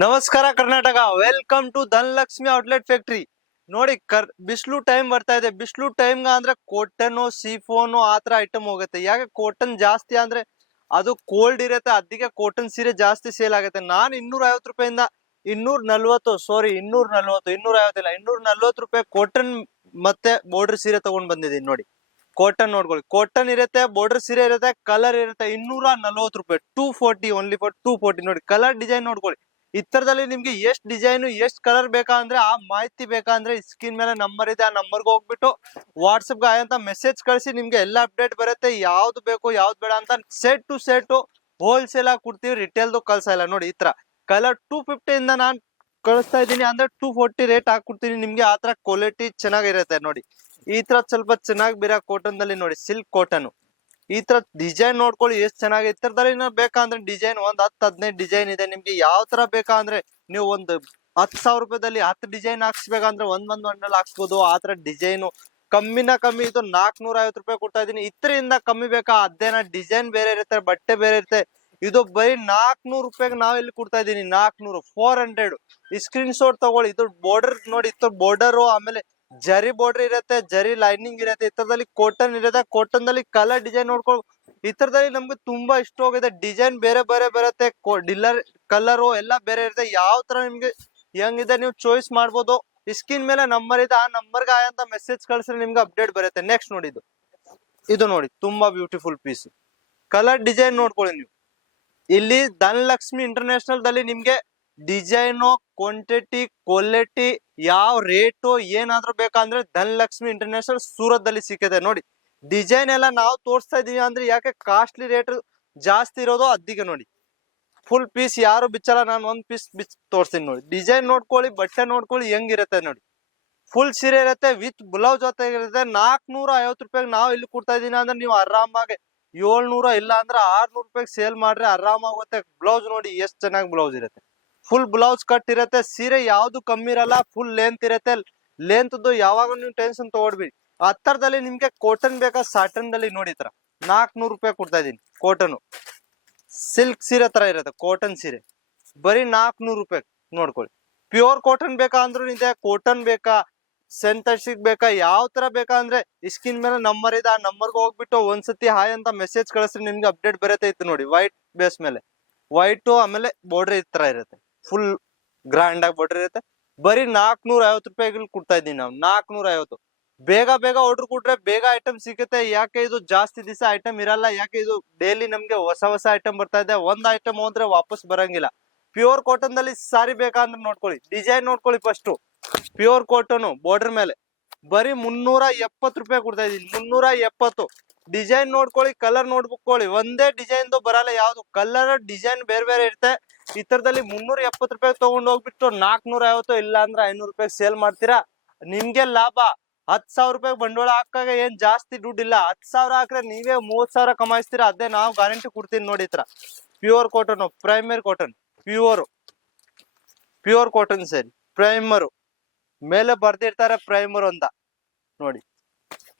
ನಮಸ್ಕಾರ Karnataka, welcome to Dhanalakshmi outlet factory. ನೋಡಿ ಬಿಸಿಲು ಟೈಮ್ ಬರ್ತಾ ಇದೆ. ಬಿಸಿಲು ಟೈಮ್ ಅಂದ್ರೆ ಕಾಟನ್ ಸಿಫೋನು ಆತರ ಐಟಮ್ ಹೋಗುತ್ತೆ. ಯಾಕೆ ಕಾಟನ್ ಜಾಸ್ತಿ ಅಂದ್ರೆ ಅದು ಕೋಲ್ಡ್ ಇರುತ್ತೆ, ಅದಕ್ಕೆ ಕಾಟನ್ ಸೀರೆ ಜಾಸ್ತಿ ಸೇಲ್ ಆಗುತ್ತೆ. ನಾನು 250 ರೂಪಾಯಿಂದ 240 ಸಾರಿ 240 250 ಇಲ್ಲ 240 ರೂಪಾಯಿ ಕಾಟನ್ ಮತ್ತೆ ಬಾರ್ಡರ್ ಸೀರೆ ತಗೊಂಡ್ ಬಂದಿದ್ದೀನಿ. ನೋಡಿ ಕಾಟನ್ ನೋಡ್ಕೊಳ್ಳಿ, ಕಾಟನ್ ಇರುತ್ತೆ, ಬಾರ್ಡರ್ ಸೀರೆ ಇರುತ್ತೆ, ಕಲರ್ ಇರುತ್ತೆ. 240 ರೂಪಾಯಿ, 240 ಓನ್ಲಿ ಫಾರ್ 240. ನೋಡಿ ಕಲರ್ ಡಿಸೈನ್ ನೋಡ್ಕೊಳ್ಳಿ. ಇತರದಲ್ಲಿ ನಿಮ್ಗೆ ಎಷ್ಟ್ ಡಿಸೈನ್ ಎಷ್ಟ್ ಕಲರ್ ಬೇಕಾ ಅಂದ್ರೆ ಆ ಮಾಹಿತಿ ಬೇಕಾ ಅಂದ್ರೆ ಸ್ಕ್ರೀನ್ ಮೇಲೆ ನಂಬರ್ ಇದೆ, ಆ ನಂಬರ್ಗೆ ಹೋಗ್ಬಿಟ್ಟು ವಾಟ್ಸಪ್ ಗೆ ಅಂತ ಮೆಸೇಜ್ ಕಳಿಸಿ. ನಿಮ್ಗೆ ಎಲ್ಲ ಅಪ್ಡೇಟ್ ಬರುತ್ತೆ. ಯಾವ್ದು ಬೇಕು ಯಾವ್ದು ಬೇಡ ಅಂತ ಸೆಟ್ ಟು ಸೆಟ್ ಹೋಲ್ಸೇಲ್ ಆಗಿ ಕೊಡ್ತೀವಿ, ರಿಟೇಲ್ದು ಕಳ್ಸಲ್ಲ. ನೋಡಿ ಈ ತರ ಕಲರ್ 250 ಇಂದ ನಾನ್ ಕಳಿಸ್ತಾ ಇದ್ದೀನಿ ಅಂದ್ರೆ 240 ರೇಟ್ ಹಾಕೊಡ್ತೀನಿ ನಿಮ್ಗೆ. ಆ ತರ ಕ್ವಾಲಿಟಿ ಚೆನ್ನಾಗಿರುತ್ತೆ. ನೋಡಿ ಈ ತರ ಸ್ವಲ್ಪ ಚೆನ್ನಾಗಿ ಬೇರೆ ಕಾಟನ್ ದಲ್ಲಿ ನೋಡಿ, ಸಿಲ್ಕ್ ಕಾಟನ್. ಈ ತರ ಡಿಸೈನ್ ನೋಡ್ಕೊಳ್ಳಿ ಎಷ್ಟು ಚೆನ್ನಾಗಿ. ಈ ತರದಲ್ಲಿ ಬೇಕಂದ್ರೆ ಡಿಸೈನ್ ಒಂದ್ 10-15 ಡಿಸೈನ್ ಇದೆ. ನಿಮ್ಗೆ ಯಾವ ತರ ಬೇಕಾ ಅಂದ್ರೆ ನೀವು ಒಂದು 10,000 ರೂಪಾಯಿದಲ್ಲಿ 10 ಡಿಸೈನ್ ಹಾಕ್ಸ್ಬೇಕಂದ್ರೆ ಒಂದ್ ಒಂದಲ್ಲಿ ಹಾಕ್ಸ್ಬೋದು. ಆ ತರ ಡಿಸೈನು ಕಮ್ಮಿನ ಕಮ್ಮಿ ಇದು 450 ರೂಪಾಯಿ ಕೊಡ್ತಾ ಇದೀನಿ. ಇದರಿಂದ ಕಮ್ಮಿ ಬೇಕಾ ಅದೇನ ಡಿಸೈನ್ ಬೇರೆ ಇರುತ್ತೆ, ಬಟ್ಟೆ ಬೇರೆ ಇರುತ್ತೆ. ಇದು ಬರೀ 400 ರೂಪಾಯಿಗೆ ನಾವ್ ಇಲ್ಲಿ ಕೊಡ್ತಾ ಇದೀನಿ. 400 ಈ ಸ್ಕ್ರೀನ್ ಶಾಟ್ ತಗೊಳ್ಳಿ. ಇದು ಬಾರ್ಡರ್ ನೋಡಿ, ಇದು ಬಾರ್ಡರ್ ಆಮೇಲೆ ಜರಿ ಬಾರ್ಡರ್ ಇರುತ್ತೆ, ಜರಿ ಲೈನಿಂಗ್ ಇರುತ್ತೆ. ಈ ತರದಲ್ಲಿ ಕಾಟನ್ ಇರುತ್ತೆ, ಕಾಟನ್ ದಲ್ಲಿ ಕಲರ್ ಡಿಸೈನ್ ನೋಡ್ಕೊಳ್ಳಿ. ಈ ತರದಲ್ಲಿ ನಮ್ಗೆ ತುಂಬಾ ಇಷ್ಟ ಹೋಗಿದೆ. ಡಿಸೈನ್ ಬೇರೆ ಬೇರೆ ಬರುತ್ತೆ, ಡಿಲ್ಲರ್ ಕಲರ್ ಎಲ್ಲ ಬೇರೆ ಇರುತ್ತೆ. ಯಾವ ತರ ನಿಮ್ಗೆ ಹೆಂಗಿದೆ ನೀವು ಚಾಯ್ಸ್ ಮಾಡ್ಬೋದು. ಸ್ಕ್ರೀನ್ ಮೇಲೆ ನಂಬರ್ ಇದೆ, ಆ ನಂಬರ್ಗೆ ಆಯಂತ ಮೆಸೇಜ್ ಕಳ್ಸಿದ್ರೆ ನಿಮ್ಗೆ ಅಪ್ಡೇಟ್ ಬರುತ್ತೆ. ನೆಕ್ಸ್ಟ್ ನೋಡಿ, ಇದು ನೋಡಿ ತುಂಬಾ ಬ್ಯೂಟಿಫುಲ್ ಪೀಸ್. ಕಲರ್ ಡಿಸೈನ್ ನೋಡ್ಕೊಳ್ಳಿ ನೀವು. ಇಲ್ಲಿ ಧನಲಕ್ಷ್ಮಿ ಇಂಟರ್ನ್ಯಾಷನಲ್ ದಲ್ಲಿ ನಿಮ್ಗೆ ಡಿಸೈನು, ಕ್ವಾಂಟಿಟಿ, ಕ್ವಾಲಿಟಿ, ಯಾವ ರೇಟು ಏನಾದ್ರೂ ಬೇಕಂದ್ರೆ ಧನಲಕ್ಷ್ಮಿ ಇಂಟರ್ನ್ಯಾಷನಲ್ ಸೂರತ್ ದಲ್ಲಿ ಸಿಕ್ಕಿದೆ. ನೋಡಿ ಡಿಸೈನ್ ಎಲ್ಲ ನಾವು ತೋರಿಸ್ತಾ ಇದೀವಿ ಅಂದ್ರೆ ಯಾಕೆ ಕಾಸ್ಟ್ಲಿ ರೇಟ್ ಜಾಸ್ತಿ ಇರೋದು ಅದಕ್ಕೆ. ನೋಡಿ ಫುಲ್ ಪೀಸ್ ಯಾರು ಬಿಚ್ಚಲ್ಲ, ನಾನು ಒಂದ್ ಪೀಸ್ ತೋರಿಸ್ತೀನಿ. ನೋಡಿ ಡಿಸೈನ್ ನೋಡ್ಕೊಳ್ಳಿ, ಬಟ್ಟೆ ನೋಡ್ಕೊಳ್ಳಿ ಹೆಂಗಿರುತ್ತೆ. ನೋಡಿ ಫುಲ್ ಸೀರೆ ಇರುತ್ತೆ ವಿತ್ ಬ್ಲೌಸ್ ಜೊತೆ ಇರುತ್ತೆ. 450 ರೂಪಾಯಿಗೆ ನಾವು ಇಲ್ಲಿ ಕೊಡ್ತಾ ಇದೀನಿ ಅಂದ್ರೆ ನೀವು ಆರಾಮಾಗಿ 700 ಇಲ್ಲ ಅಂದ್ರೆ 600 ರೂಪಾಯಿಗೆ ಸೇಲ್ ಮಾಡ್ರೆ ಆರಾಮಾಗುತ್ತೆ. ಬ್ಲೌಸ್ ನೋಡಿ ಎಷ್ಟು ಚೆನ್ನಾಗಿ ಬ್ಲೌಸ್ ಇರುತ್ತೆ, ಫುಲ್ ಬ್ಲೌಸ್ ಕಟ್ ಇರುತ್ತೆ. ಸೀರೆ ಯಾವ್ದು ಕಮ್ಮಿ ಇರಲ್ಲ, ಫುಲ್ ಲೆಂತ್ ಇರುತ್ತೆ. ಲೆಂತ್ ಯಾವಾಗ ನೀವು ಟೆನ್ಷನ್ ತಗೊಡ್ಬಿಡಿ. ಹತ್ತರದಲ್ಲಿ ನಿಮ್ಗೆ ಕಾಟನ್ ಬೇಕಾ ಸಾಟನ್ ದಲ್ಲಿ ನೋಡಿ ತರ 400 ರೂಪಾಯಿ ಕೊಡ್ತಾ ಇದೀನಿ. ಕಾಟನ್ ಸಿಲ್ಕ್ ಸೀರೆ ತರ ಇರುತ್ತೆ, ಕಾಟನ್ ಸೀರೆ ಬರೀ 400 ರೂಪಾಯಿ ನೋಡ್ಕೊಳ್ಳಿ. ಪ್ಯೂರ್ ಕಾಟನ್ ಬೇಕಾ ಅಂದ್ರೂ ಇದೆ, ಕಾಟನ್ ಬೇಕಾ ಸೆಂಥೆಟಿಕ್ ಬೇಕಾ ಯಾವ ತರ ಬೇಕಾ ಅಂದ್ರೆ ಸ್ಕ್ರೀನ್ ಮೇಲೆ ನಂಬರ್ ಇದೆ, ಆ ನಂಬರ್ಗೆ ಹೋಗ್ಬಿಟ್ಟು ಒಂದ್ಸತಿ ಹಾಯ್ ಅಂತ ಮೆಸೇಜ್ ಕಳಿಸ್ರಿ, ನಿಮ್ಗೆ ಅಪ್ಡೇಟ್ ಬರುತ್ತೆ. ಇತ್ತು ನೋಡಿ ವೈಟ್ ಬೇಸ್ ಮೇಲೆ ವೈಟ್ ಆಮೇಲೆ ಬಾರ್ಡರ್ ಈ ತರ ಇರುತ್ತೆ, ಫುಲ್ ಗ್ರ್ಯಾಂಡ್ ಆಗಿ ಬಾರ್ಡರ್ ಇರುತ್ತೆ. ಬರೀ 450 ರೂಪಾಯಿಗಳು ಕೊಡ್ತಾ ಇದೀನಿ ನಾವು. 450. ಬೇಗ ಬೇಗ ಆರ್ಡರ್ ಕೊಟ್ರೆ ಬೇಗ ಐಟಮ್ ಸಿಗುತ್ತೆ. ಯಾಕೆ ಇದು ಜಾಸ್ತಿ ದಿವಸ ಐಟಮ್ ಇರಲ್ಲ, ಯಾಕೆ ಇದು ಡೈಲಿ ನಮ್ಗೆ ಹೊಸ ಹೊಸ ಐಟಮ್ ಬರ್ತಾ ಇದೆ. ಒಂದ್ ಐಟಮ್ ಹೋದ್ರೆ ವಾಪಸ್ ಬರಂಗಿಲ್ಲ. ಪ್ಯೂರ್ ಕಾಟನ್ ದಲ್ಲಿ ಸಾರಿ ಬೇಕಂದ್ರೆ ನೋಡ್ಕೊಳ್ಳಿ, ಡಿಸೈನ್ ನೋಡ್ಕೊಳ್ಳಿ. ಫಸ್ಟ್ ಪ್ಯೂರ್ ಕಾಟನ್ ಬಾರ್ಡರ್ ಮೇಲೆ ಬರೀ 370 ರೂಪಾಯಿ ಕೊಡ್ತಾ ಇದೀನಿ. 370. ಡಿಸೈನ್ ನೋಡ್ಕೊಳ್ಳಿ, ಕಲರ್ ನೋಡ್ಕೊಳ್ಳಿ. ಒಂದೇ ಡಿಸೈನ್ ಬರಲ್ಲ, ಯಾವ್ದು ಕಲರ್ ಡಿಸೈನ್ ಬೇರೆ ಬೇರೆ ಇರುತ್ತೆ. ಈ ತರದಲ್ಲಿ 370 ರೂಪಾಯಿ ತಗೊಂಡ್ ಹೋಗ್ಬಿಟ್ಟು 450 ಇಲ್ಲ ಅಂದ್ರೆ 500 ರೂಪಾಯಿ ಸೇಲ್ ಮಾಡ್ತೀರಾ, ನಿಮ್ಗೆ ಲಾಭ. 10,000 ರೂಪಾಯಿ ಬಂಡವಾಳ ಹಾಕಾಗ ಏನ್ ಜಾಸ್ತಿ ದುಡ್ಡಿಲ್ಲ. 10,000 ಹಾಕ್ರೆ ನೀವೇ 30,000 ಕಮಾಯಿಸ್ತೀರಾ. ಅದೇ ನಾವು ಗ್ಯಾರಂಟಿ ಕೊಡ್ತೀನಿ. ನೋಡಿ ಈ ತರ pure cotton, primer cotton, pure cotton ಸರಿ. ಪ್ರೈಮರ್ ಮೇಲೆ ಬರ್ದಿರ್ತಾರೆ ಪ್ರೈಮರ್ ಅಂತ ನೋಡಿ.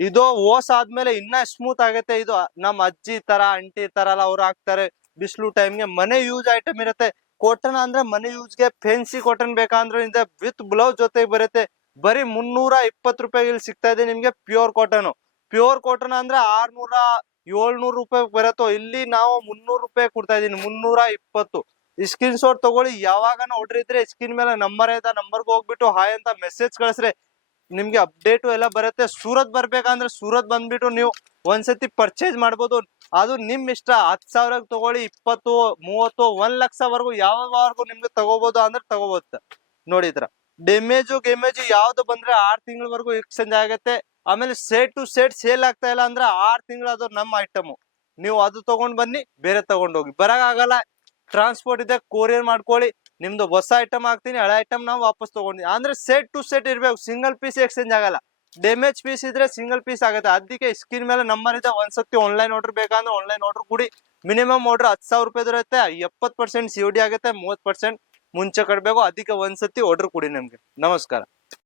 ಇದು ಓಸ್ ಆದ್ಮೇಲೆ ಇನ್ನ ಸ್ಮೂತ್ ಆಗುತ್ತೆ. ಇದು ನಮ್ಮ ಅಜ್ಜಿ ತರ ಅಂಟಿ ತರ ಎಲ್ಲ ಅವ್ರು ಹಾಕ್ತಾರೆ. ಬಿಸಿಲು ಟೈಮ್ಗೆ ಮನೆ ಯೂಸ್ ಐಟಮ್ ಇರುತ್ತೆ. ಕಾಟನ್ ಅಂದ್ರೆ ಮನೆ ಯೂಸ್ಗೆ. ಫ್ಯಾನ್ಸಿ ಕಾಟನ್ ಬೇಕಂದ್ರೆ ಇದೆ, ವಿತ್ ಬ್ಲೌಸ್ ಜೊತೆಗೆ ಬರುತ್ತೆ. ಬರೀ 320 ರೂಪಾಯಿ ಇಲ್ಲಿ ಸಿಗ್ತಾ ಇದೆ ನಿಮ್ಗೆ ಪ್ಯೂರ್ ಕಾಟನ್. ಪ್ಯೂರ್ ಕಾಟನ್ ಅಂದ್ರೆ 600-700 ರೂಪಾಯಿ ಬರುತ್ತೋ, ಇಲ್ಲಿ ನಾವು 300 ರೂಪಾಯಿ ಕೊಡ್ತಾ ಇದೀನಿ. 320. ಸ್ಕ್ರೀನ್ ಶಾಟ್ ತಗೊಳ್ಳಿ. ಯಾವಾಗನ ಆರ್ಡರ್ ಇದ್ರೆ ಸ್ಕ್ರೀನ್ ಮೇಲೆ ನಂಬರ್ ಇದೆ, ನಂಬರ್ಗೆ ಹೋಗ್ಬಿಟ್ಟು ಹಾಯ್ ಅಂತ ಮೆಸೇಜ್ ಕಳಿಸ್ರೆ ನಿಮ್ಗೆ ಅಪ್ಡೇಟು ಎಲ್ಲ ಬರುತ್ತೆ. ಸೂರತ್ ಬರ್ಬೇಕಂದ್ರೆ ಸೂರತ್ ಬಂದ್ಬಿಟ್ಟು ನೀವು ಒಂದ್ಸತಿ ಪರ್ಚೇಸ್ ಮಾಡ್ಬೋದು. ಅದು ನಿಮ್ ಇಷ್ಟ. 10,000 ತಗೊಳ್ಳಿ, 20, 30, 1 ಲಕ್ಷವರೆಗೂ ಯಾವವರೆಗೂ ನಿಮ್ಗೆ ತಗೋಬಹುದು ಅಂದ್ರೆ ತಗೋಬಹುದು. ನೋಡಿ ಈ ತರ ಡ್ಯಾಮೇಜು ಯಾವ್ದು ಬಂದ್ರೆ 6 ತಿಂಗಳವರೆಗೂ ಎಕ್ಸ್ಚೇಂಜ್ ಆಗುತ್ತೆ. ಆಮೇಲೆ ಸೇಟ್ ಟು ಸೇಟ್ ಸೇಲ್ ಆಗ್ತಾ ಇಲ್ಲ ಅಂದ್ರೆ 6 ತಿಂಗಳು ಅದು ನಮ್ಮ ಐಟಮ್. ನೀವು ಅದು ತಗೊಂಡ್ ಬನ್ನಿ, ಬೇರೆ ತಗೊಂಡ್ ಹೋಗಿ. ಬರಕಾಗಲ್ಲ, ಟ್ರಾನ್ಸ್ಪೋರ್ಟ್ ಇದೆ, ಕೊರಿಯರ್ ಮಾಡ್ಕೊಳ್ಳಿ. ನಿಮ್ದು ಹೊಸ ಐಟಮ್ ಹಾಕ್ತೀನಿ, ಹಳೆ ಐಟಮ್ ನಾವು ವಾಪಸ್ ತಗೊಂಡಿ ಅಂದ್ರೆ ಸೇಟ್ ಟು ಸೇಟ್ ಇರ್ಬೇಕು. ಸಿಂಗಲ್ ಪೀಸ್ ಎಕ್ಸ್ಚೇಂಜ್ ಆಗಲ್ಲ. ಡ್ಯಾಮೇಜ್ ಪೀಸ್ ಇದ್ರೆ ಸಿಂಗಲ್ ಪೀಸ್ ಆಗುತ್ತೆ. ಅದಕ್ಕೆ ಸ್ಕ್ರೀನ್ ಮೇಲೆ ನಂಬರ್ ಇದೆ. ಒಂದ್ಸತಿ ಆನ್ಲೈನ್ ಆರ್ಡರ್ ಬೇಕಂದ್ರೆ ಆನ್ಲೈನ್ ಆರ್ಡರ್ ಕೊಡಿ. ಮಿನಿಮಮ್ ಆರ್ಡರ್ 10,000 ರೂಪಾಯಿ ಇರುತ್ತೆ. 70% COD ಆಗುತ್ತೆ, 30% ಮುಂಚೆ ಕಟ್ಬೇಕು. ಅದಕ್ಕೆ ಒಂದ್ಸತಿ ಆರ್ಡರ್ ಕೊಡಿ ನಮ್ಗೆ. ನಮಸ್ಕಾರ.